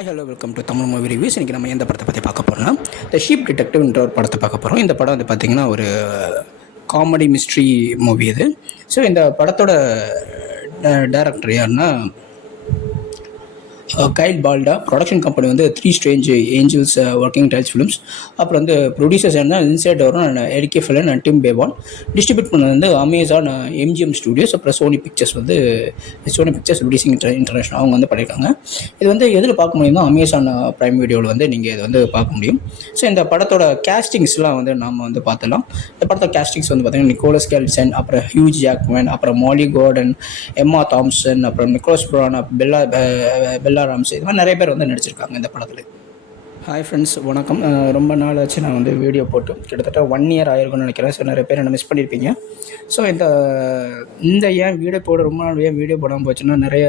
Hi hello welcome to Tamil movie reviews. இன்றைக்கி நம்ம எந்த படத்தை பற்றி பார்க்க போகிறோம்னா த ஷீப் டிடெக்டிவ்ன்ற ஒரு படத்தை பார்க்க போகிறோம். இந்த படம் வந்து பார்த்திங்கன்னா ஒரு காமெடி மிஸ்ட்ரி மூவி இது. ஸோ இந்த படத்தோட டைரக்டர் யாருன்னா கைல் பால்டா. ப்ரொடக்ஷன் கம்பெனி வந்து 3 Strange Angels Working Title Films. அப்புறம் வந்து ப்ரொடியூசர்ஸ் என்ன இன்சைட் வரும் Eric Fellner and Tim Bevan. Distribute பண்ணது வந்து அமேசான், எம்ஜிஎம் ஸ்டுடியோஸ், அப்புறம் சோனி பிக்சர்ஸ் வந்து சோனி பிக்சர்ஸ் ரிலீசிங் இன்டர்நேஷனல் அவங்க வந்து பண்ணியிருக்காங்க. இது வந்து எதில் பார்க்க முடியும்னா அமேசான் ப்ரைம் வீடியோவில் வந்து நீங்கள் இதை வந்து பார்க்க முடியும். ஸோ இந்த படத்தோட கேஸ்டிங்ஸ்லாம் வந்து நாம் வந்து பார்த்துலாம். இந்த படத்தோட கேஸ்டிங்ஸ் வந்து பார்த்திங்கன்னா நிக்கோலஸ் கேல்சன், அப்புறம் ஹியூஜ் ஜாக்மேன், அப்புறம் மாலி கார்டன், எம்மா தாம்சன், அப்புறம் நிக்கோலஸ் புரான், பெல்லா ராம்சே, இது மாதிரி நிறைய பேர் வந்து நடிச்சிருக்காங்க இந்த படத்தில். ஹாய் ஃப்ரெண்ட்ஸ், வணக்கம். ரொம்ப நாள் ஆச்சு நான் வந்து வீடியோ போட்டு, கிட்டத்தட்ட 1 இயர் ஆயிருக்கும்னு நினைக்கிறேன். ஸோ நிறைய பேர் என்ன மிஸ் பண்ணியிருப்பீங்க. ஸோ இந்த ஏன் வீடியோ போட ரொம்ப நாள் ஏன் வீடியோ போடாமல் போச்சுன்னா, நிறைய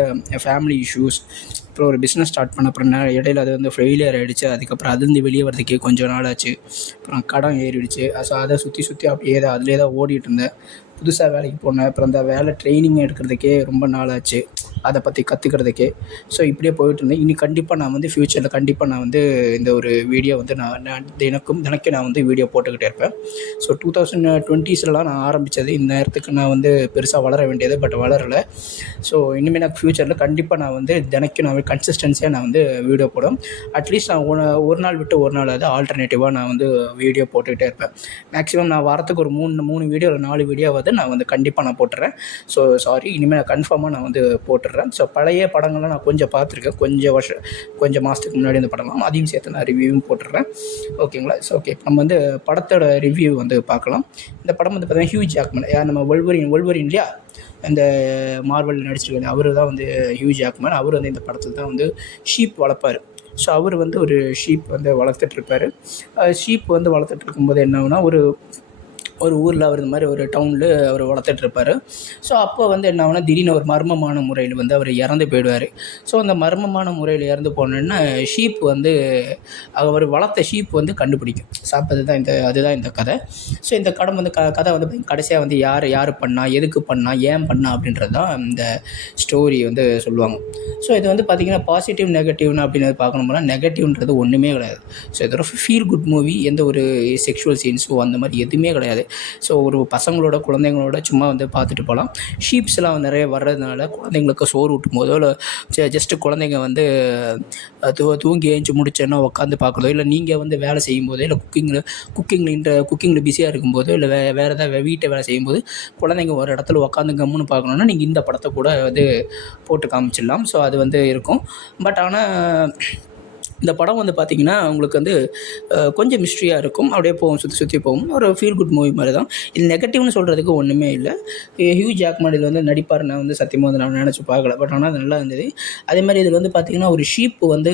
ஃபேமிலி இஷ்யூஸ், அப்புறம் ஒரு பிஸ்னஸ் ஸ்டார்ட் பண்ண அப்புறம் இடையில அது வந்து ஃபெயிலியர் ஆகிடுச்சு. அதுக்கப்புறம் அதுலேருந்து வெளியே வரதுக்கே கொஞ்சம் நாள் ஆச்சு. அப்புறம் கடன் ஏறிடுச்சு. ஸோ அதை சுற்றி அப்படியே தான் அதிலே தான் ஓடிட்டு இருந்தேன். புதுசாக வேலைக்கு போனேன். அப்புறம் அந்த வேலை ட்ரைனிங் எடுக்கிறதுக்கே ரொம்ப நாள் ஆச்சு, அதை பற்றி கற்றுக்கிறதுக்கே. ஸோ இப்படியே போயிட்டு இருந்தேன். இனி கண்டிப்பாக நான் வந்து ஃப்யூச்சரில் கண்டிப்பாக நான் வந்து இந்த ஒரு வீடியோ வந்து நான் தினக்கும் நான் வந்து வீடியோ போட்டுக்கிட்டே இருப்பேன். ஸோ 2020ஸ்லாம் நான் ஆரம்பித்தது. இந்த நேரத்துக்கு நான் வந்து பெருசாக வளர வேண்டியது, பட் வளரலை. ஸோ இனிமேல் நான் ஃப்யூச்சரில் கண்டிப்பாக நான் வந்து தினைக்கும் நான் கன்சிஸ்டன்சியாக நான் வந்து வீடியோ போடுவேன். அட்லீஸ்ட் நான் ஒரு நாள் விட்டு ஒரு நாள் ஆல்டர்னேட்டிவாக நான் வந்து வீடியோ போட்டுக்கிட்டே இருப்பேன். மேக்ஸிமம் நான் வாரத்துக்கு ஒரு 3 வீடியோ இல்லை 4 வீடியோவாவது நான் வந்து கண்டிப்பாக நான் போட்டுறேன். ஸோ இனிமேல் நான் கன்ஃபார்மாக நான் வந்து போட்டுடுறேன். ஸோ பழைய படங்கள்லாம் நான் கொஞ்சம் பார்த்துருக்கேன், கொஞ்சம் மாதத்துக்கு முன்னாடி இந்த படம்லாம், அதையும் சேர்த்து நான் ரிவ்யூவும் போட்டுடுறேன். ஓகேங்களா? ஸோ ஓகே, நம்ம வந்து படத்தோட ரிவ்யூ வந்து பார்க்கலாம். இந்த படம் வந்து பார்த்தீங்கன்னா ஹியூஜ் ஜாக்மேன், நம்ம வொல்வரின் இல்லையா, இந்த மார்வல் நடிச்சிருக்காரு, அவர் தான் வந்து ஹியூஜ் ஜாக்மேன். அவர் வந்து இந்த படத்தில் தான் வந்து ஷீப் வளர்ப்பார். ஸோ அவர் வந்து ஒரு ஷீப் வந்து வளர்த்துட்ருப்பார். ஷீப் வந்து வளர்த்துட்டு இருக்கும்போது என்ன ஆகுனா, ஒரு ஊரில் அவர் இந்த மாதிரி ஒரு டவுனில் அவர் வளர்த்துட்ருப்பார். ஸோ அப்போ வந்து என்ன ஆகுனா, திடீர்னு ஒரு மர்மமான முறையில் வந்து அவர் இறந்து போயிடுவார். ஸோ அந்த மர்மமான முறையில் இறந்து போனோன்னா ஷீப் வந்து அவர் வளர்த்த ஷீப் வந்து கண்டுபிடிக்கும். ஸோ அப்போ அதுதான் இந்த கதை. ஸோ இந்த கதை வந்து கடைசியாக வந்து யார் பண்ணா, எதுக்கு பண்ணா, ஏன் பண்ணா அப்படின்றது தான் இந்த ஸ்டோரி வந்து சொல்லுவாங்க. ஸோ இது வந்து பார்த்திங்கன்னா பாசிட்டிவ் நெகட்டிவ்னு அப்படின்னு பார்க்கணும்னா நெகட்டிவ்ன்றது ஒன்றுமே கிடையாது. ஸோ இது ஒரு ஃபீல் குட் மூவி. எந்த ஒரு செக்ஷுவல் சீன்ஸோ அந்த மாதிரி எதுவுமே கிடையாது. ஸோ ஒரு பசங்களோட குழந்தைங்களோட சும்மா வந்து பார்த்துட்டு போகலாம். ஷீப்ஸ்லாம் நிறைய வர்றதுனால குழந்தைங்களுக்கு சோறு ஊட்டும் போதோ இல்லை ஜஸ்ட்டு குழந்தைங்க வந்து தூங்கி எழுந்துச்சி முடிச்சோன்னா உட்காந்து பார்க்குறதோ, இல்லை நீங்கள் வந்து வேலை செய்யும்போதோ, இல்லை குக்கிங்கில் பிஸியாக இருக்கும்போதோ, இல்லை வேறு ஏதாவது வீட்டை வேலை செய்யும்போது குழந்தைங்க ஒரு இடத்துல உட்காந்து கம்முன்னு பார்க்கணுன்னா நீங்கள் இந்த படத்தை கூட வந்து போட்டு காமிச்சிடலாம். ஸோ அது வந்து இருக்கும். பட் ஆனால் இந்த படம் வந்து பார்த்திங்கன்னா உங்களுக்கு வந்து கொஞ்சம் மிஸ்ட்ரியாக இருக்கும். அப்படியே போகும், சுற்றி போகும். ஒரு ஃபீல் குட் மூவி மாதிரி தான். இது நெகட்டிவ்னு சொல்கிறதுக்கு ஒன்றுமே இல்லை. ஹியூஜ் ஜாக்மேன் இதில் வந்து நடிப்பார். நான் வந்து சத்தியமாக வந்து நான் நினச்சி பார்க்கல, பட் ஆனால் அது நல்லா இருந்தது. அதே மாதிரி இதில் வந்து பார்த்திங்கன்னா ஒரு ஷீப்பு வந்து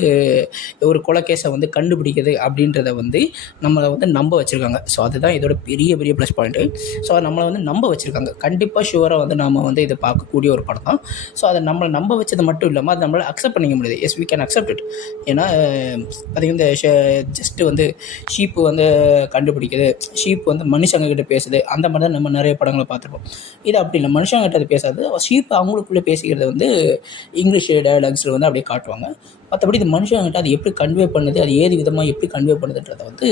ஒரு கொலைகேஸை வந்து கண்டுபிடிக்குது அப்படின்றத வந்து நம்மளை வந்து நம்ப வச்சுருக்காங்க. ஸோ அதுதான் இதோட பெரிய ப்ளஸ் பாயிண்ட்டு. ஸோ அதை நம்மளை வந்து நம்ப வச்சுருக்காங்க. கண்டிப்பாக ஷுவராக வந்து நாம் வந்து இதை பார்க்கக்கூடிய ஒரு படம் தான். ஸோ அதை நம்மளை நம்ப வச்சது மட்டும் இல்லாமல் அதை நம்மளால் அக்செப்ட் பண்ணிக்க முடியுது. Yes, we can accept it. ஏன்னா பார்த்திங்கன்னா இந்த ஜஸ்ட்டு வந்து ஷீப்பு வந்து கண்டுபிடிக்குது, ஷீப் வந்து மனுஷங்கக்கிட்ட பேசுது, அந்த மாதிரி தான் நம்ம நிறைய படங்களை பார்த்துருப்போம். இது அப்படி இல்லை, மனுஷங்கிட்ட அது பேசாது. ஷீப் அவங்களுக்குள்ளே பேசிக்கிறத வந்து இங்கிலீஷ் டயலாக்ஸில் வந்து அப்படியே காட்டுவாங்க. மற்றபடி இது மனுஷங்கிட்ட அது எப்படி கன்வே பண்ணுது, அது ஏது விதமாக எப்படி கன்வே பண்ணுதுன்றதை வந்து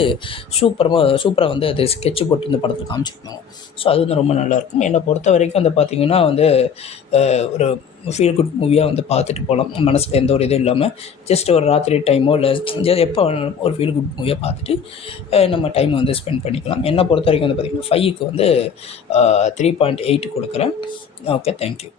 சூப்பராக வந்து அது ஸ்கெட்ச் போட்டு இந்த படத்தில் காமிச்சிருப்பாங்க. ஸோ அது வந்து ரொம்ப நல்லாயிருக்கும். என்னை பொறுத்த வரைக்கும் வந்து பார்த்திங்கன்னா வந்து ஒரு ஃபீல் குட் மூவியாக வந்து பார்த்துட்டு போகலாம். மனசில் எந்த ஒரு இதுவும் இல்லாமல் ஜஸ்ட் ஒரு ராத்திரி டைமோ இல்லை எப்போ வேணாலும் ஒரு ஃபீல் குட் மூவியாக பார்த்துட்டு நம்ம டைமை வந்து ஸ்பெண்ட் பண்ணிக்கலாம். என்னை பொறுத்த வரைக்கும் வந்து பார்த்திங்கன்னா 5க்கு வந்து 3.8 கொடுக்குறேன். Okay, thank you.